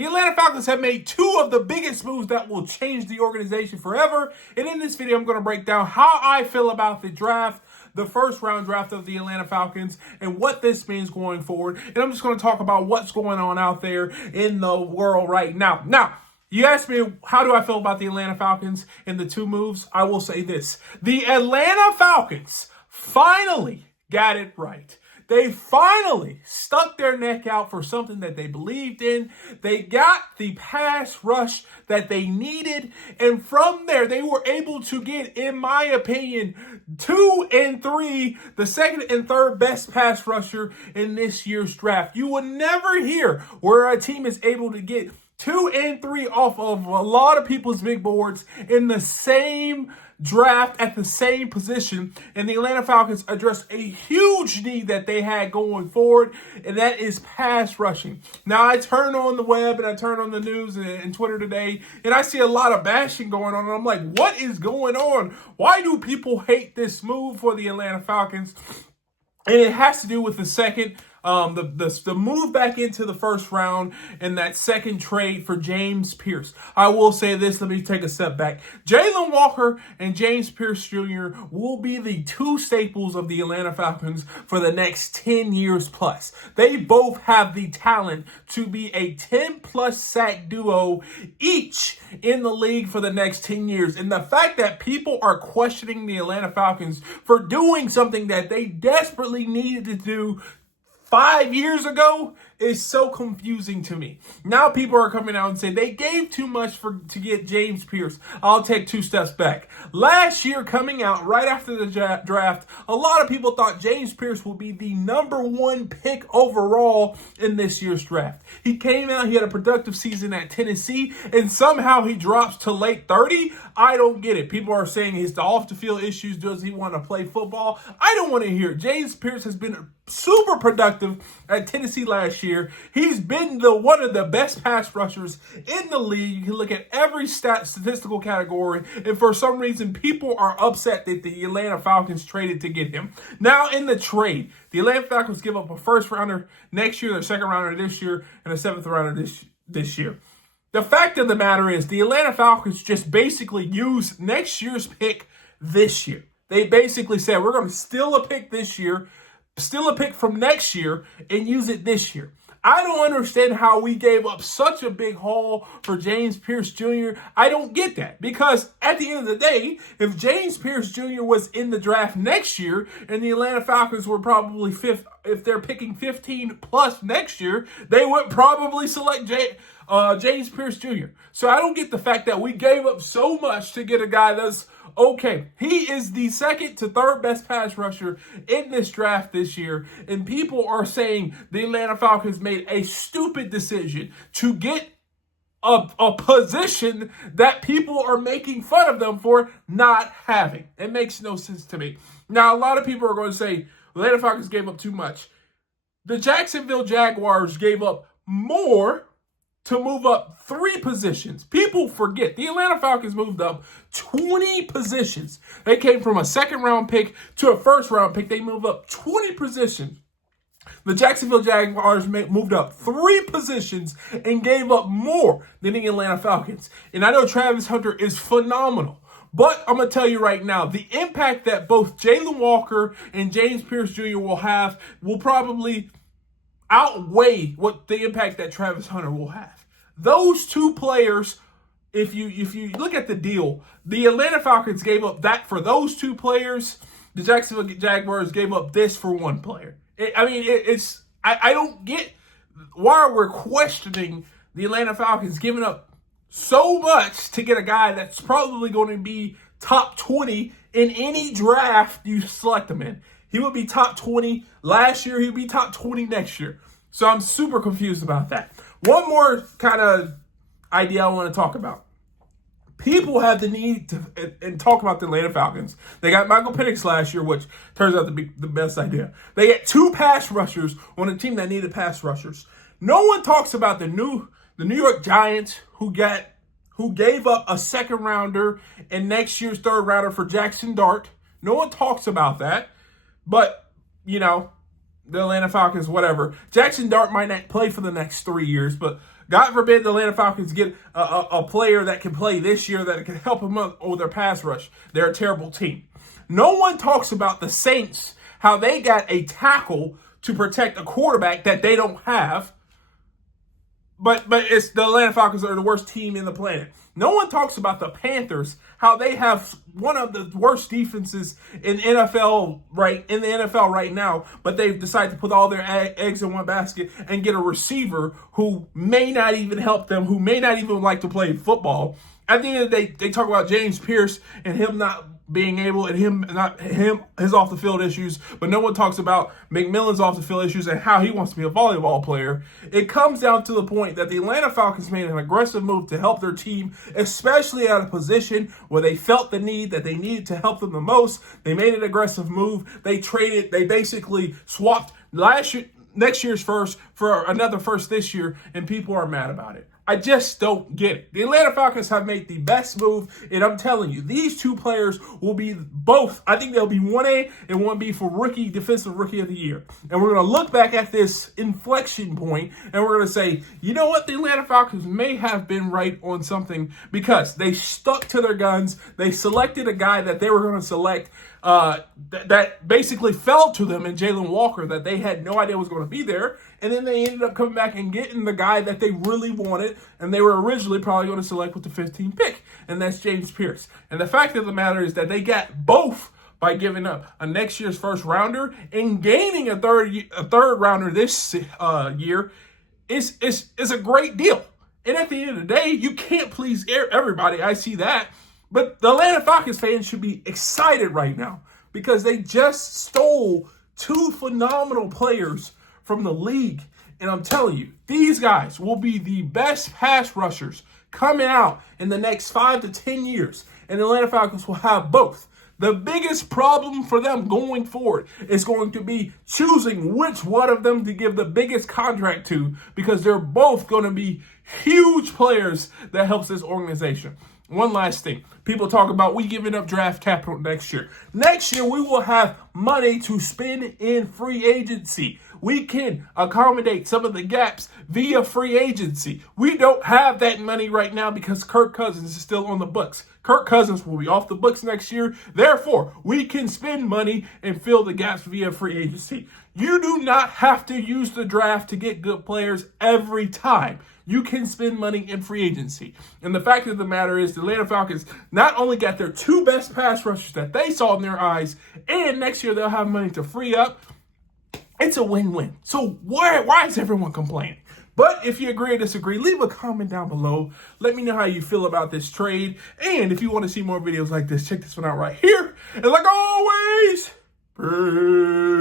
The Atlanta Falcons have made two of the biggest moves that will change the organization forever. And in this video, I'm going to break down how I feel about the draft, the first round draft of the Atlanta Falcons, and what this means going forward. And I'm just going to talk about what's going on out there in the world right now. Now, you asked me, how do I feel about the Atlanta Falcons and the two moves? I will say this. The Atlanta Falcons finally got it right. They finally stuck their neck out for something that they believed in. They got the pass rush that they needed. And from there, they were able to get, in my opinion, 2 and 3, the second and third best pass rusher in this year's draft. You will never hear where a team is able to get 2 and 3 off of a lot of people's big boards in the same draft at the same position, and the Atlanta Falcons addressed a huge need that they had going forward, and that is pass rushing. Now, I turn on the web and I turn on the news and Twitter today, and I see a lot of bashing going on, and I'm like, what is going on? Why do people hate this move for the Atlanta Falcons? And it has to do with the second, the move back into the first round and that second trade for James Pearce. I will say this, let me take a step back. Jalon Walker and James Pearce Jr. will be the two staples of the Atlanta Falcons for the next 10 years plus. They both have the talent to be a 10-plus sack duo each in the league for the next 10 years. And the fact that people are questioning the Atlanta Falcons for doing something that they desperately needed to do 5 years ago is so confusing to me. Now people are coming out and saying they gave too much to get James Pearce. I'll take 2 steps back. Last year, coming out right after the draft, a lot of people thought James Pearce would be the #1 pick overall in this year's draft. He came out, he had a productive season at Tennessee, and somehow he drops to late 30. I don't get it. People are saying he's the off-the-field issues. Does he want to play football? I don't want to hear it. James Pearce has been super productive at Tennessee last year. He's been one of the best pass rushers in the league. You can look at every statistical category, and for some reason, people are upset that the Atlanta Falcons traded to get him. Now, in the trade, the Atlanta Falcons give up a first rounder next year, their second rounder this year, and a 7th rounder this year. The fact of the matter is, the Atlanta Falcons just basically use next year's pick this year. They basically said, we're going to steal a pick this year, steal a pick from next year, and use it this year. I don't understand how we gave up such a big haul for James Pearce Jr. I don't get that, because at the end of the day, if James Pearce Jr. was in the draft next year and the Atlanta Falcons were probably 5th, if they're picking 15 plus next year, they would probably select James Pearce Jr. So I don't get the fact that we gave up so much to get a guy that's okay. He is the second to third best pass rusher in this draft this year, and people are saying the Atlanta Falcons made a stupid decision to get a position that people are making fun of them for not having. It makes no sense to me. Now, a lot of people are going to say the Atlanta Falcons gave up too much. The Jacksonville Jaguars gave up more to move up 3 positions. People forget the Atlanta Falcons moved up 20 positions. They came from a second-round pick to a first-round pick. They moved up 20 positions. The Jacksonville Jaguars moved up 3 positions and gave up more than the Atlanta Falcons. And I know Travis Hunter is phenomenal, but I'm going to tell you right now, the impact that both Jalon Walker and James Pearce Jr. will have will probably outweigh what the impact that Travis Hunter will have. Those 2 players, if you look at the deal, the Atlanta Falcons gave up that for those 2 players. The Jacksonville Jaguars gave up this for 1 player. I don't get why we're questioning the Atlanta Falcons giving up so much to get a guy that's probably going to be top 20 in any draft you select him in. He would be top 20 last year. He would be top 20 next year. So I'm super confused about that. One more kind of idea I want to talk about. People have the need to and talk about the Atlanta Falcons. They got Michael Penix last year, which turns out to be the best idea. They get 2 pass rushers on a team that needed pass rushers. No one talks about the New York Giants who gave up a second rounder and next year's third rounder for Jackson Dart. No one talks about that. But, the Atlanta Falcons, whatever. Jackson Dart might not play for the next 3 years, but God forbid the Atlanta Falcons get a player that can play this year that can help them up with their pass rush. They're a terrible team. No one talks about the Saints, how they got a tackle to protect a quarterback that they don't have. But it's the Atlanta Falcons are the worst team in the planet. No one talks about the Panthers, how they have one of the worst defenses in the NFL right now, but they've decided to put all their eggs in one basket and get a receiver who may not even help them, who may not even like to play football. At the end of the day, they talk about James Pearce and him not being able, and his off the field issues, but no one talks about McMillan's off the field issues and how he wants to be a volleyball player. It comes down to the point that the Atlanta Falcons made an aggressive move to help their team, especially at a position where they felt the need that they needed to help them the most. They made an aggressive move. They basically swapped next year's first for another first this year, and people are mad about it. I just don't get it. The Atlanta Falcons have made the best move, and I'm telling you, these two players will be both. I think they'll be 1A and 1B for Defensive Rookie of the Year. And we're going to look back at this inflection point, and we're going to say, you know what? The Atlanta Falcons may have been right on something because they stuck to their guns. They selected a guy that they were going to select that basically fell to them in Jalon Walker that they had no idea was going to be there. And then they ended up coming back and getting the guy that they really wanted, and they were originally probably going to select with the 15th pick, and that's James Pearce. And the fact of the matter is that they got both by giving up a next year's first rounder and gaining a third rounder this year is a great deal. And at the end of the day, you can't please everybody. I see that. But the Atlanta Falcons fans should be excited right now because they just stole two phenomenal players from the league. And I'm telling you, these guys will be the best pass rushers coming out in the next 5 to 10 years. And the Atlanta Falcons will have both. The biggest problem for them going forward is going to be choosing which one of them to give the biggest contract to, because they're both going to be huge players that helps this organization. One last thing. People talk about we giving up draft capital next year. Next year, we will have money to spend in free agency. We can accommodate some of the gaps via free agency. We don't have that money right now because Kirk Cousins is still on the books. Kirk Cousins will be off the books next year. Therefore, we can spend money and fill the gaps via free agency. You do not have to use the draft to get good players every time. You can spend money in free agency. And the fact of the matter is the Atlanta Falcons not only got their two best pass rushers that they saw in their eyes, and next year they'll have money to free up. It's a win-win. So why is everyone complaining? But if you agree or disagree, leave a comment down below. Let me know how you feel about this trade. And if you want to see more videos like this, check this one out right here. And like always,